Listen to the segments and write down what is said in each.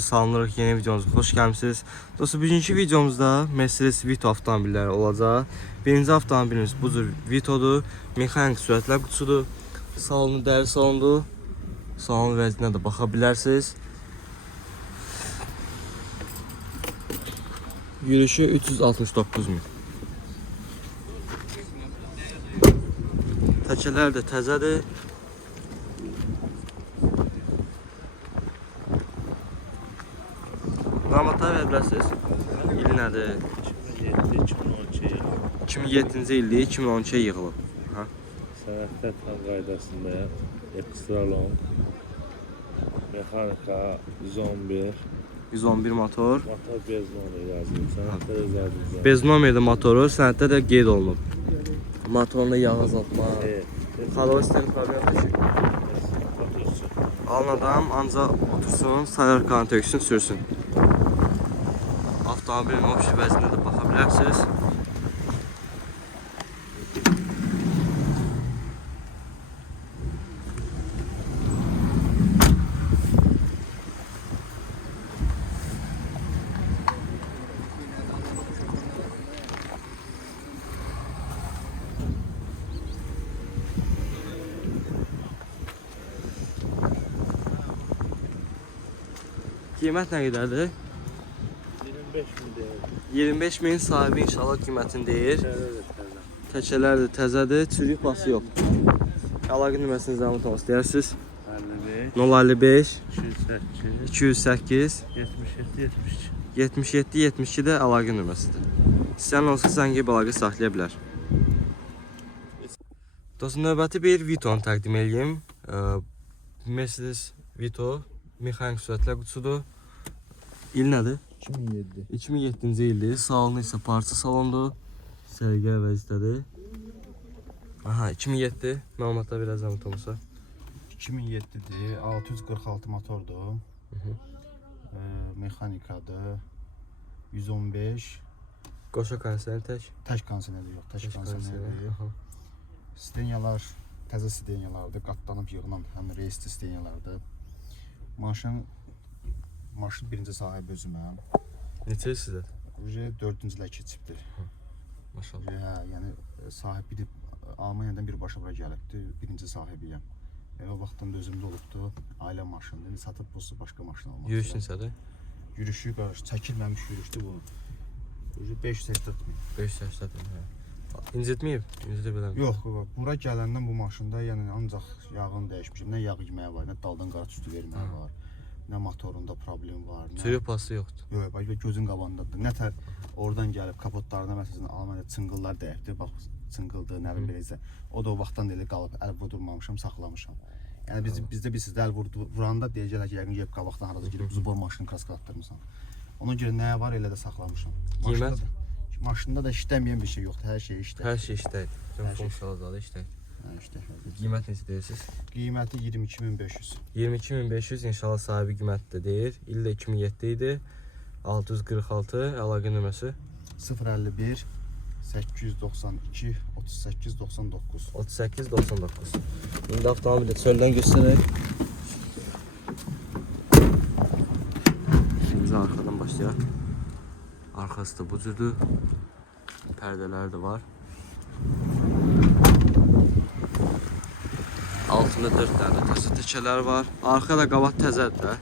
Salamlarıq, yeni videomuza xoş gəlmisiniz. Dostlar, bugünkü videomuzda Mercedes Vito avtomobilləri olacaq. Birinci avtomobilimiz bu cür Vito'dur. Mexanik sürətlər qutusudur. Salonu dəri salondur. Salon vəziyyətinə də baxa bilərsiniz. Yürüyüşü 369 min. Təkərlər də təzədir. Məlumatlar verə bilərsiniz. İli nədir? 2007-ci ildir, 2012-yə yığılıb. Sənədlər tam qaydasında ekstra long, mexanika 111 motor. Motor bez nomeri yazılıb, sənədlər yazılıb. Bez nomeri motoru, sənəddə də qeyd olunub. Motorunda yağ azaltma, hava sistemi problemi düşür. Alan adam ancaq otursun, sayar kanı töksün, sürsün. Avtomobilin opsi vəzinə də baxa bilərsiniz. Qiymət nə qədərdir? 25 min deyir. 25 min sahibi inşallah qiymətini deyir. Təkərlər də təzədir, çürük bası yoxdur. Əlaqə nömrəsini zəhmət olmasa deyərsiniz. 055 208 77 72 də əlaqə nömrəsidir. İstəyən olsa zəng edib əlaqə saxlaya bilər. Dostum, növbəti bir Vito'nu təqdim edeyim. Mercedes Vito mexanik sürətlər qutusudur. İl nədir? 2007-ci ildir. Salonu isə parça salondur. Sərgiyə vəziyyətədir. Aha, 2007. Məlumatlar biraz zəhmət olmasa. 2007'dir. 646 motordur. Mexanikadır. 115. Qoşa kondisioner tək. Tək kondisioner yox, tək kondisioner. Stenyalar təzə stenyalardır. Qatlanıb yığılan həm reisli stenyalardır. Maşın birinci sahibi özüməm. Neçə il sizdə? 4-cü ilə keçibdir. Maşallah. Yəni sahib bir Almaniyadan birbaşa bura gəlibdi. Birinci sahibiyəm. O vaxtdan da özümdə olubdu. Ailə maşındır. İndi satıb bozsa başqa maşın almaq. Yürüyüş neçədir? Yürüyüşü çəkilməmiş yürüyüşdür bu. 584 min. 580 min. İncitməyib? İncitə biləm. Yox, bura gələndən bu maşında yəni ancaq yağını dəyişmişəm. Nə yağ içməyə var, nə daldan qara tüstü verməyə var. Nə motorunda problem var. Çürük pası yoxdur. Yox, bax gözün qabağındadır. Nətər oradan gəlib kapotlarına məsələn Almaniyada çınqıllar dəyibdi. Bax çınqıldı, nə bilim beləcə. O da o vaxtdan elə qalıb əl vurdurmamışam, saxlamışam. Yəni bizdə bilirsiz, əl vuranda deyəcəklər ki, yəqin gəlib qabaqdan harada girib zubor maşını kaskatdırmısan. Ona görə nə var elə də saxlamışam. Qiymət? Maşında da işləməyən bir şey yoxdur, hər şey işləyir. Hər şey işləyir. Bütün funksiyalar zadı işləyir. İşləyir. Qiymət necə deyirsiniz? Qiyməti 22.500. 22.500 inşallah sahibi qiymətdə deyir. İl də 2007 idi. 646 əlaqə nömrəsi 051 892 38 99. 38 99. İndi avtomobili çöldən göstərək. Şimdi arxadan başlayaq. Arxası da bu cürdür. Pərdələri də var. Altında 4 dənə təzə təkərlər var. Arxada qabaq təzədir də.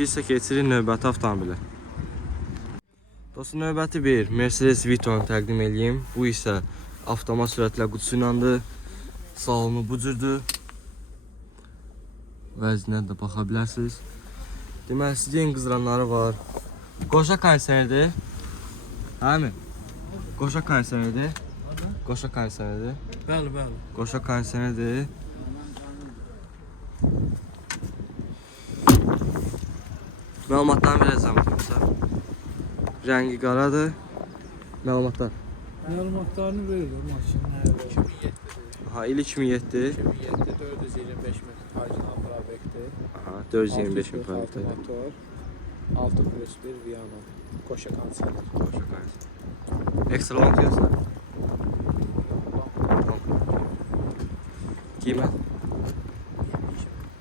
Bir isə keçirik növbəti avtomobilə. Dostum, növbəti bir Mercedes Vito'nu təqdim edeyim. Bu isə avtomat sürətlər qutusu ilandır. Salonu bu cürdür. Vəzinə də baxa bilərsiniz. Deməli, sizin qızranları var. Qoşa kondisionerdir. Həmi? Qoşa kondisionerdir. Qoşa kondisionerdir. Bəli. Qoşa kondisionerdir. Məlumatlarını verəcəm. Rəngi qaradır. Məlumatlar. Məlumatlarını verir maşının. 2007'dir. Aha, il 2007. 2007 425 min orijinal probekti. Aha, 425 min 646 probekti. motor. 6+1 Viano. Qoşa konserler. Ekstra long diyorsun. Qiymət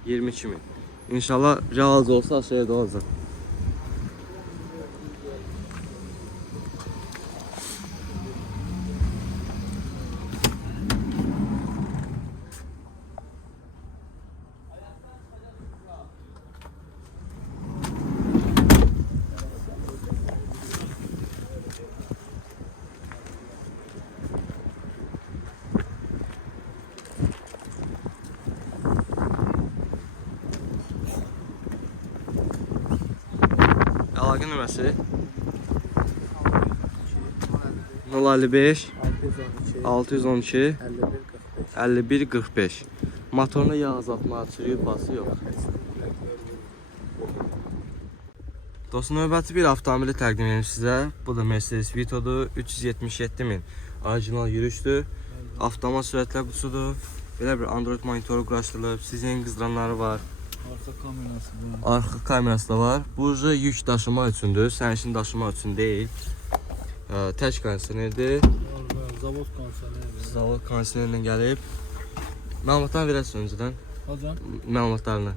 22 min. İnşallah razı olsa aşağıya da olacaq. Əlaqə nömrəsi 055 612 51 45. Motoruna yağ azaltma, sürüyüb bası yox. Dostum, növbəti bir avtomobili təqdim edim sizə. Bu da Mercedes Vito'dur. 377 min. Orijinal yürüşdür. Avtomat sürətlər qutusudur. Belə bir Android monitoru quraşdırılıb. Sizin qızdıranları var. Arka kamerası var. Arxa kamerası da var. Bu yük daşıma üçündür. Sərnişin daşıma üçün deyil. Tək kondisionerdir. Zavod konserleri. Zavod kondisionerindən gəlib. Məlumatlarını verəsən öncədən. Hocam Məlumatlarını.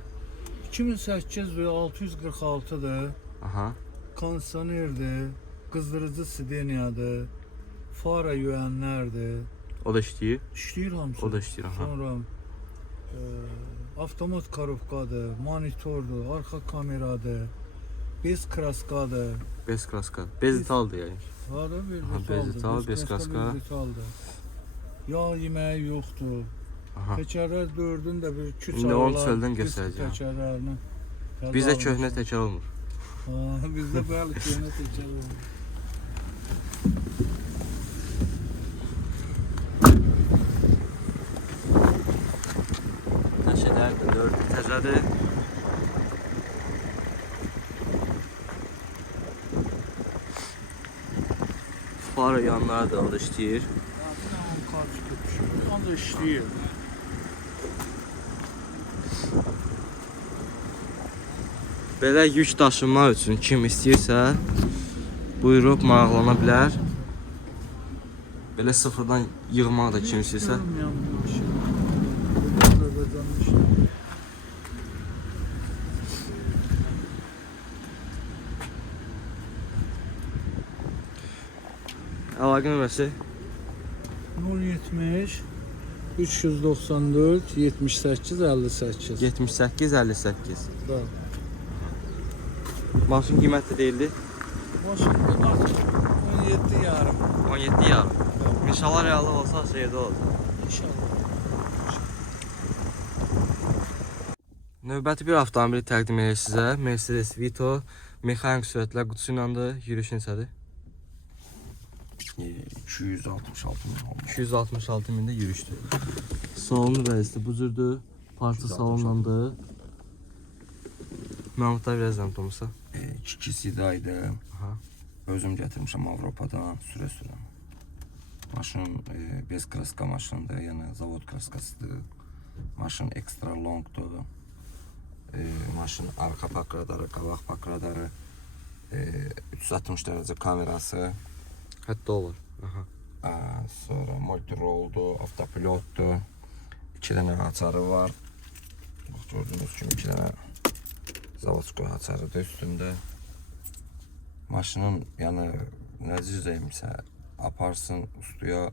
2008 ve 646'dır. Aha. Kondisionerdir. Kızdırıcı sideniyadır. Fara yüyenlerdir. O da işləyir. İşləyir hamısı. O da işləyir. Aha. Sonra avtomat korobkadır, monitordur, arka kameradır, bez kraskadır. Bez kraska. Bez italdır yəni. Var da bez ital, bez kraska. Yağ yeməyi yoxdur. Aha. Təkərlər dördün də bir küç İndi onu çöldən göstərəcəm. Təkərlərini. Bizdə köhnə təkər olmur. Bizdə bəli köhnə təkər olur. Təşələr də 4 təzədir. Fara yanları da o da işləyir. Ancaq işləyir. Belə yük daşınma üçün kim istəyirsə buyurub maraqlana bilər. Belə sıfırdan yığmaq da kim istəyirsə. Əlaqə nömrəsi 070 394 78 58. 78 58. Da. Maşın qiymətli deyildi. Maşında artıq 17 yarım. 17 yarım. İnşallah reallı olsa şeydə olacaq. İnşallah. Növbəti bir avtomobili təqdim edir sizə. Mercedes Vito mexanik sürətlər qutusu ilədir. Yürüyüş neçədir? 266 min olmuş. 266 mində yürüyüşdür. Salonu vəziyyəti bu cürdür. Parça salonlandı. Məlumatlar verəcəm Tomusa. İki sidaydı. Aha. Özüm gətirmişəm Avropadan sürə-sürə. Maşın bez kraska maşındır, yəni zavod kraskasıdır. Maşın ekstra longdur. Maşın arka pakradarı, qabaq pakradarı, 360 dərəcə kamerası. Hətta o var. Aha. Sonra multi-rolldur, avtopilotdur. 2 dənə açarı var. Bax, gördüyünüz kimi 2 dənə zavodskoy açarıdır üstündə. Maşının, yəni, necə aparsın üstüyə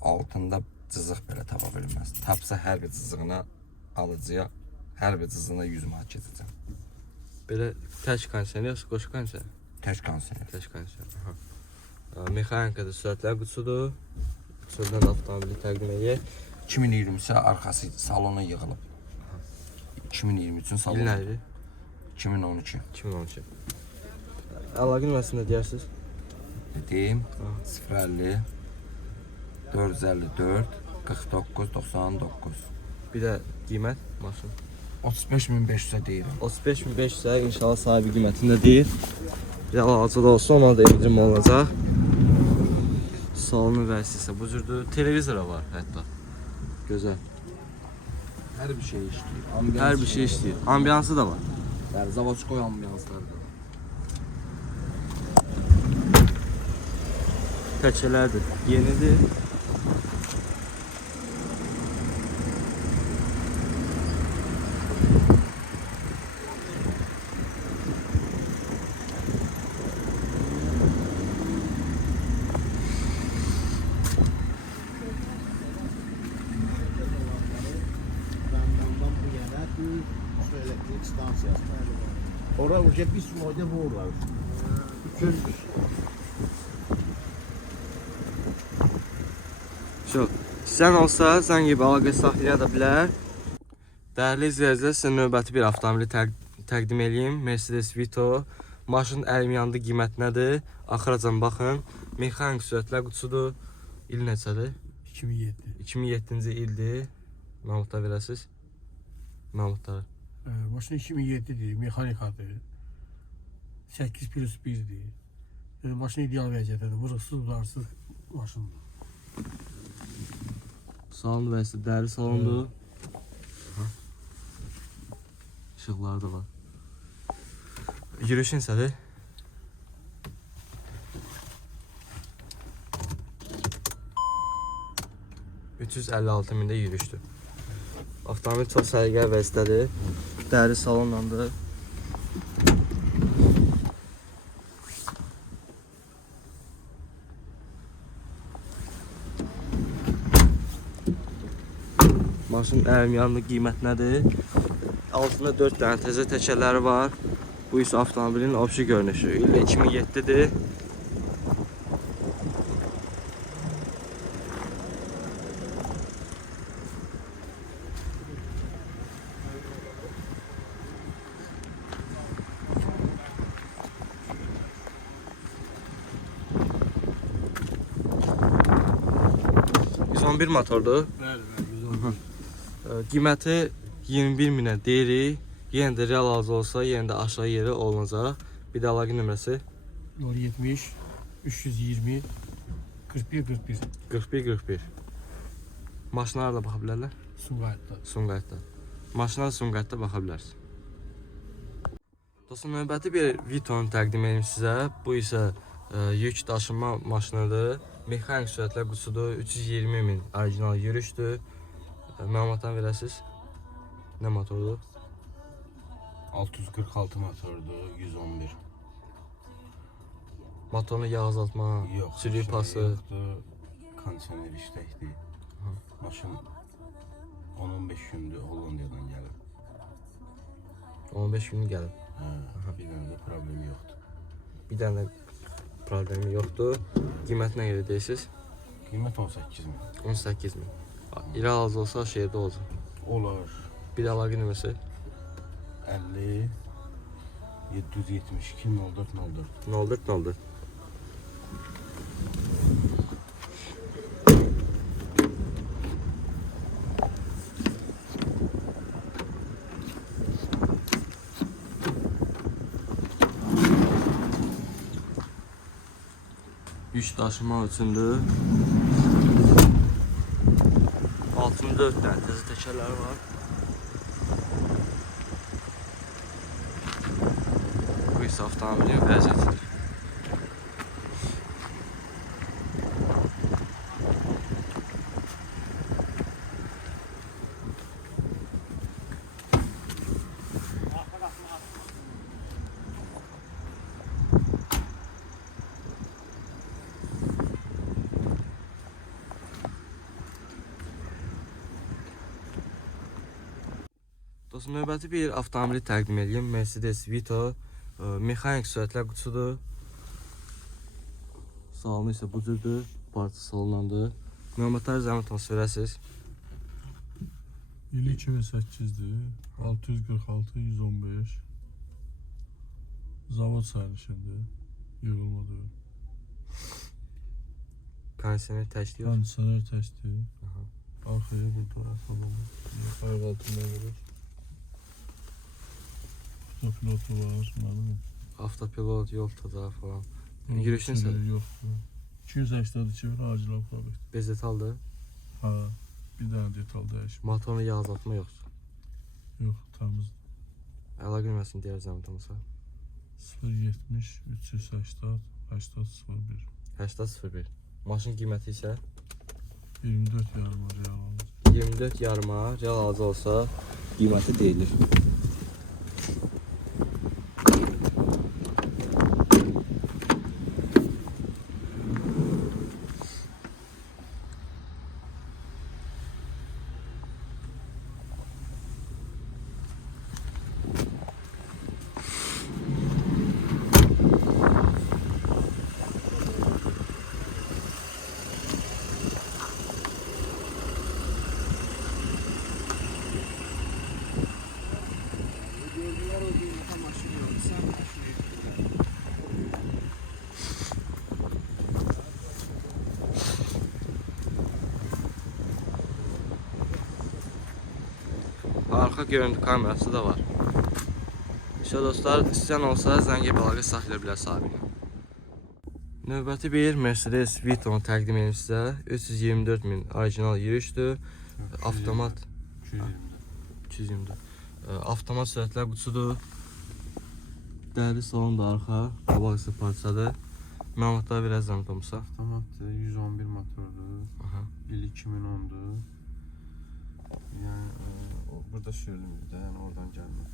altında cızıq belə tapa bilməz. Tapsa hər bir cızığına alıcıya, hər bir cızığına 100 manat keçəcəm. Belə tək kondisioner yoxsa qoşu kondisioner? Tək kondisioner. Tək kondisioner. Aha. Mexanikada sürətlər qutusudur. Çöldən avtomobili təqdim edir. 2020-sə arxası salona yığılıb. 2023-ün İl salonu. nədir? 2012. 2012. Əlaqə nömrəsində deyərsiniz? Deyim, 050 454 49 99. Bir də qiymət maşın. 35.500'e deyirəm. 35.500 inşallah sahibi qiymətində deyir. Bir alacaq da olsa ona da indirim olacaq. Salonu vəziyyəsi isə bu cürdür. Televizora var hətta. Gözəl. Hər bir şey işləyir. Ambiyans Hər bir şey işləyir. Ambiyansı da var. Yəni Zavodskoy ambiyansları da var. Təkələrdir. Yenidir. Randamdan bu yana su elektrik stansiyası. Orada uca bir suyda bu var. Bütün Şu, sən olsa, sən gibi əlaqə saxlaya da bilər. Dəyərli izləyicilər, sizə növbəti bir avtomobili təqdim edeyim. Mercedes Vito. Maşın əlim yandı, qiymət nədir? Axıracan baxın. Mexanik sürətlər qutusudur. İl neçədir? 2007. 2007-ci ildir. Məlumatlar verəsiz. Məlumatlar. Maşın 2007'dir, mexanikadır. 8 plus 1'dir. Maşın ideal vəziyyətdədir, vuruqsuz, udarsız maşındır. Salon vəziyyəti dəri salondur. İşıqları da var. Yürüyüş neçədir? $356.000-də yürüyüşdür. Avtomobil çox səliqəli vəziyyətdədir. Dəri salonlandır. Maşın əlim yanında qiymət nədir? Altında 4 dənə təzə təkərləri var. Bu isə avtomobilin opsi görünüşü. İl 2007-dir. Son bir motordur. Bəli, bəli, Qiyməti 21.000-ə deyirik. Yenə də real alıcı olsa, yenə də aşağı yeri olunacaq. Bir də əlaqə nömrəsi 070 320 41 41 41. Maşınlara da baxa bilərlər. Sumqayıtda. Sumqayıtda. Maşınlara Sumqayıtda baxa bilərsiniz. Dostum, növbəti bir Vito-nu təqdim edeyim sizə. Bu isə yük daşınma maşınıdır. Mexanik sürətlər qutusudur. 320.000 orijinal yürüşdür. Məlumatdan verəsiniz. Nə motordur? 646 motordur, 111. Motorun yağ azaltma, sürücü pası. Yoxdur, kondisioner işləkdir. Maşın 10-15 gündür Hollandiyadan gəlib. 15 günü gəlib. Bir dənə də problemi yoxdur. Bir dənə problemi yoxdur. Qiymətinə görə deyirsiniz. Qiymət 18.000. 18.000. İri alıcı olsa şeydə olacaq. Olar. Bir də əlaqə nömrəsi 50 772 04 04. 0404. Yük daşıma üçündür. Altında 4 dənə təzə təkərləri var. Bu isə avtomobilin vəziyyətidir. Dostum, növbəti bir avtomobili təqdim edeyim. Mercedes Vito. Mexanik sürətlər qutusudur. Salonu isə bu cürdür. Parça salonlandı. Məlumatları zəhmət olsa verəsiniz. İli 2008'dir. 646 115. Zavod sərnişindir. Yığılmadır. Kondisioner təşkil. Kondisioner təşdir. Arkaya burada salonu. Ayaq altında verir. Pilotu var. Avtopilot, yol tutacağı falan. Yürüyüşün sən Yoxdur. 282 acil aparır. bezetaldır. Ha. Bir dənə detal dəyişmə. Motorun yağ azaltma yoxdur. Yox, təmiz. Əlaqə nömrəsini deyər zəhmət 070 380 8001. 8001. Maşın qiyməti isə 24 yarım real alır. 24 yarıma real alıcı olsa qiyməti deyilir. Arka görüntü kamerası da var. İşte dostlar, istəyən olsa zəng edib əlaqə saxlaya bilər sahibinə. Növbəti bir Mercedes Vito-nu təqdim edim sizə. 324.000 orijinal yürüyüşdür. Avtomat 224. Avtomat sürətlər qutusudur. Dərli salon da arxa, qabaq isə parçadır. Məlumatları biraz zəhmət olmasa. Avtomat 111 motordur. Aha. İl 2010'dur. Yani burada söylemiyor da yani oradan gelme.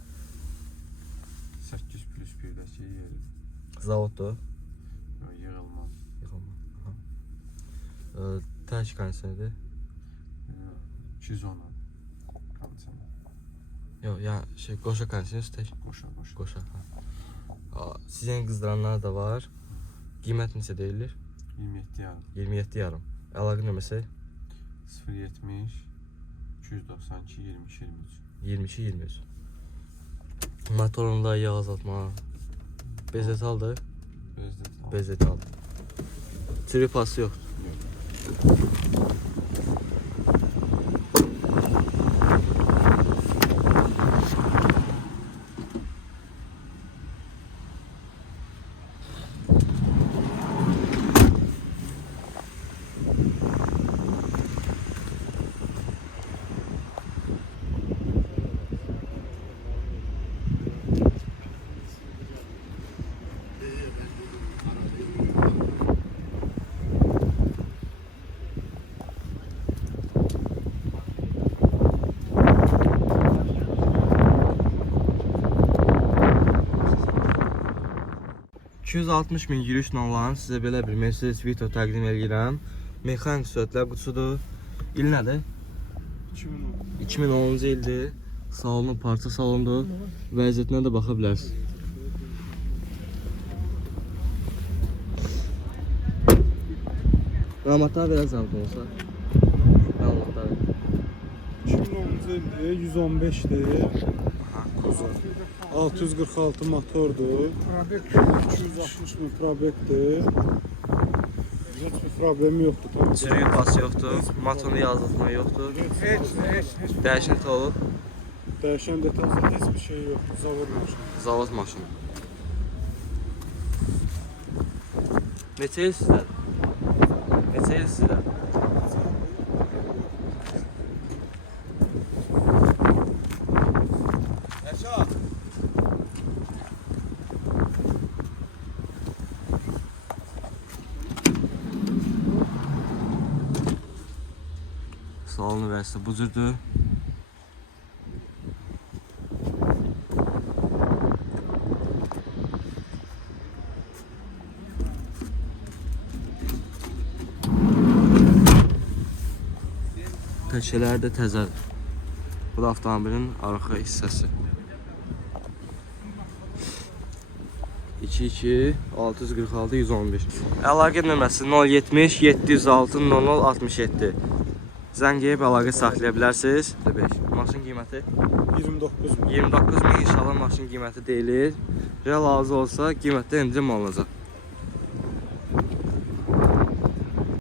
8 plus 1'deki yeri Zavoddur. yığılmaz. Yıxılma. Tərk kondisiyonidir. 210 kondisyon. Yox, yəni qoşa kondisiyonu tək. Qoşa. Qoşa. Sizin qızdıranlar da var. Qiymət neçə deyilir? 27 yarım. 27 yarım. Əlaqə nömrəsi 070 292 22 22 23. Motorunda yağ azaltma. Bezet aldı. Bezet aldı. Tripası yoxdur. 260.000 yürüyüşlə olan sizə belə bir Mercedes Vito təqdim edirəm. Mexanik sürətlər qutusudur. İl nədir? 2010-cu ildir. Salonu parça salondur. Vəziyyətinə də baxa bilərsiniz. Məlumatlar biraz zəhmət olsa. Məlumatlar. 2010-cu ildir, 115'dir. 646 motordur. 260 min probekdir. Heç bir problemi yoxdur. Tamam. Çürüyü pas yoxdur. Motorunu yazılma yoxdur. Heç. Dəyişən olub. Dəyişən detalda heç bir şey yoxdur. Zavod maşını. Zavod maşını. Neçə il sizdə? Neçə il sizdə? Salonu vəziyyəti bu cürdür. Təkələr də təzədir. Bu da avtomobilin arxa hissəsi. 22 646 111. Əlaqə nömrəsi 070 706 0067. Zəng edib əlaqə saxlaya bilərsiniz. Maşın qiyməti 29 min. 29.000 inşallah maşın qiyməti deyilir. Real alıcı olsa qiymətdə endirim olunacaq.